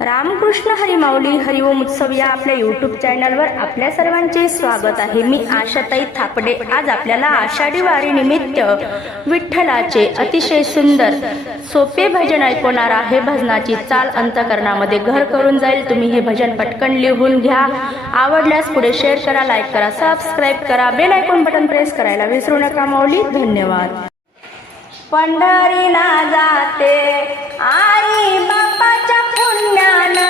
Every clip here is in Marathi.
रामकृष्ण हरी माऊली हरिओम उत्सव या आपल्या यूट्यूब चॅनलवर आपल्या सर्वांचे स्वागत आहे। मी आशाताई थापडे आज आपल्याला आषाढी वारी निमित्त विठ्ठलाचे अतिशय सुंदर सोपे भजन ऐकवणार आहे। भजनाची चाल अंतःकरणामध्ये घर करून जाईल। तुम्ही हे भजन पटकन लिहून घ्या। आवडल्यास पुढे शेअर करा, लाईक करा, सबस्क्राईब करा, बेल आयकॉन बटन प्रेस करायला विसरू नका। माऊली धन्यवाद। पंढरीला जाते आई बापाच्या पुण्यानं,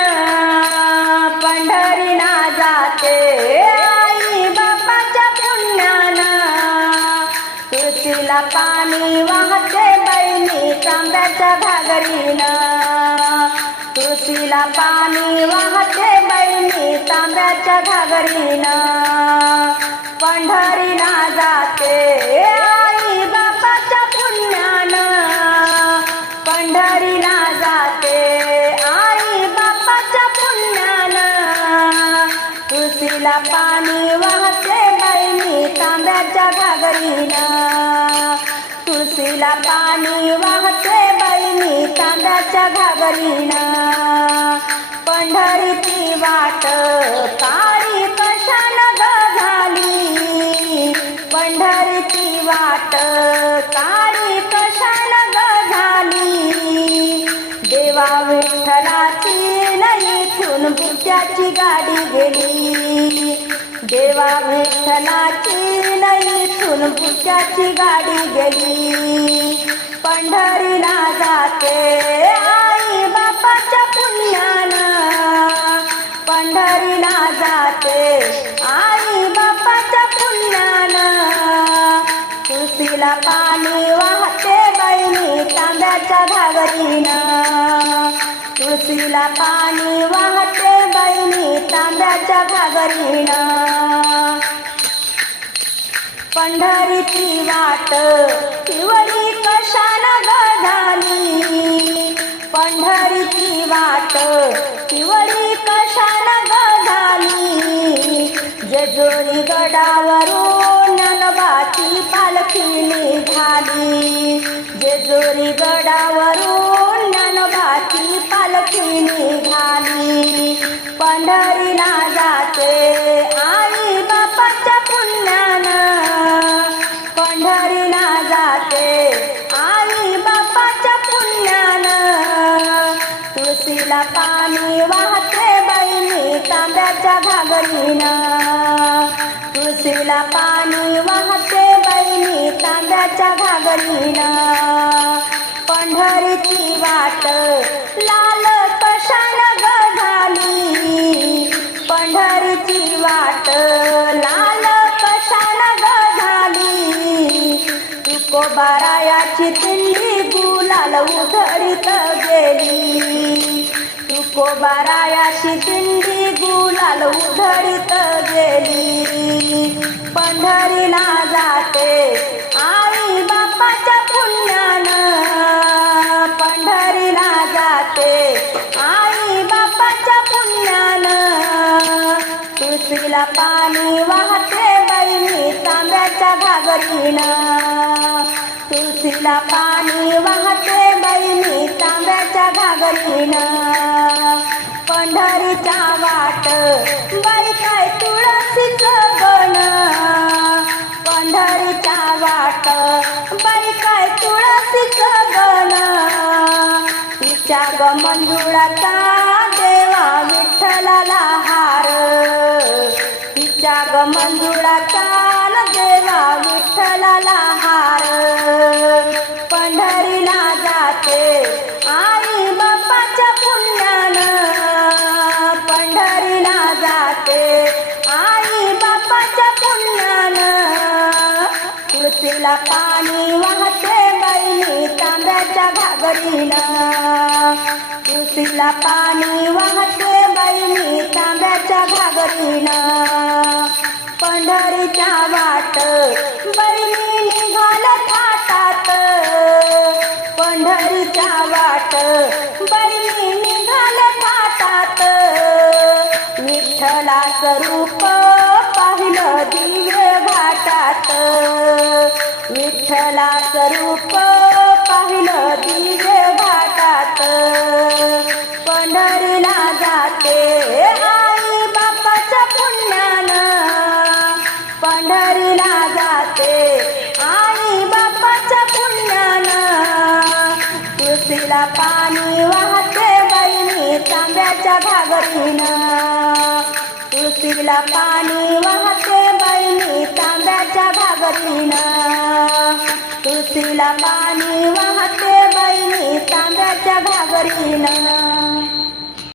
पंढरीला जाते आई बापाच्या पुण्यानं, तुळशीला पाणी वाहते बहिणी तांब्याच्या घागरीनं, तुळशीला पाणी वाहते बहिणी तांब्याच्या घागरीनं, पंढरीला जाते आई बापाच्या पुण्यानं, पंढरीला जाते आई बापाच्या पुण्यानं, तुळशीला पाणी वाहते बहिणी तांब्याच्या घागरीनं, तुळशीला पाणी वाहते बहिणी तांब्याच्या घागरीनं, पंढरीची वाट काळी कशानं ग झाली, पंढरीची वाट काळी कशानं ग झाली, देवा विठ्ठलाची इथून बुक्याची गाडी गेली, देवा विठ्ठलाची इथून बुक्याची गाडी गेली, पंढरीला जाते आई बापाच्या पुण्यानं, पंढरीला जाते आई बापाच्या पुण्यानं, तुळशीला पाणी वाहते बहिणी तांब्याच्या घागरीनं, तुळशीला पाणी वाहते बहिणी तांब्याच्या घागरीनं, पंढरीची वाट पिवळी कशानं ग झाली, पंढरीची वाट पिवळी कशानं ग झाली, जेजुरी गडावरून ज्ञानोबाची पालखी निघाली, जेजुरी गडावरून ज्ञानोबाची पालखी निघाली, पंढरीला जाते आई बापाच्या पुण्यानं, पंढरीला जाते आई बापाच्या पुण्यानं, तुळशीला पाणी वाहते बहिणी तांब्याच्या घागरीनं, तुळशीला पाणी वाहते बहिणी तांब्याच्या घागरीनं, पंढरीची वाट लाल कशानं ग झाली, पंढरीची वाट लाल कशानं ग झाली, तुकोबारायाची दिंडी गुलाल उधळीत गेली, तुकोबारायाची दिंडी गुलाल उधळीत गेली, पंढरीला जाते आई बापाच्या पुण्यानं, पंढरीला जाते आई बापाच्या पुण्यानं, तुळशीला पाणी वाहते बहिणी तांब्याच्या घागरीनं, तुळशीला पाणी वाहते बहिणी तांब्याच्या घागरीनं, पंढरीच्या वाट बाई काय तुळशीचं गण, पंढरीच्या वाट बाई काय तुळशीचं गण, तिच्या ग मंजुळाचा देवा विठ्ठलाला हार, तिच्या ग मंजुळाचा देवा विठ्ठलाला हार, पंढरीला जाते आई बापाच्या पुण्यानं, पंढरीला जाते आई बापाच्या पुण्यानं, तुळशीला पाणी वाहते बहिणी तांब्याच्या घागरीनं, तुळशीला पाणी वाहते बहिणी तांब्याच्या घागरीनं, पंढरीच्या वाट बहिणी निघाल थाटात, पंढरीच्या वाट बहिणी निघाल थाटात, विठ्ठलाचं रूप पाहिलं दिव्य घाटात, विठ्ठलाचं रूप पाहिलं दिव्य घाटात, पंढरी पंढरीला जाते आई बापाच्या पुण्यानं, पंढरीला जाते आई बापाच्या पुण्यानं, तुळशीला पाणी वाहते बहिणी तांब्याच्या घागरीनं, तुळशीला पाणी वाहते बहिणी तांब्याच्या घागरीनं, तुळशीला पाणी वाहते बहिणी तांब्याच्या घागरीनं.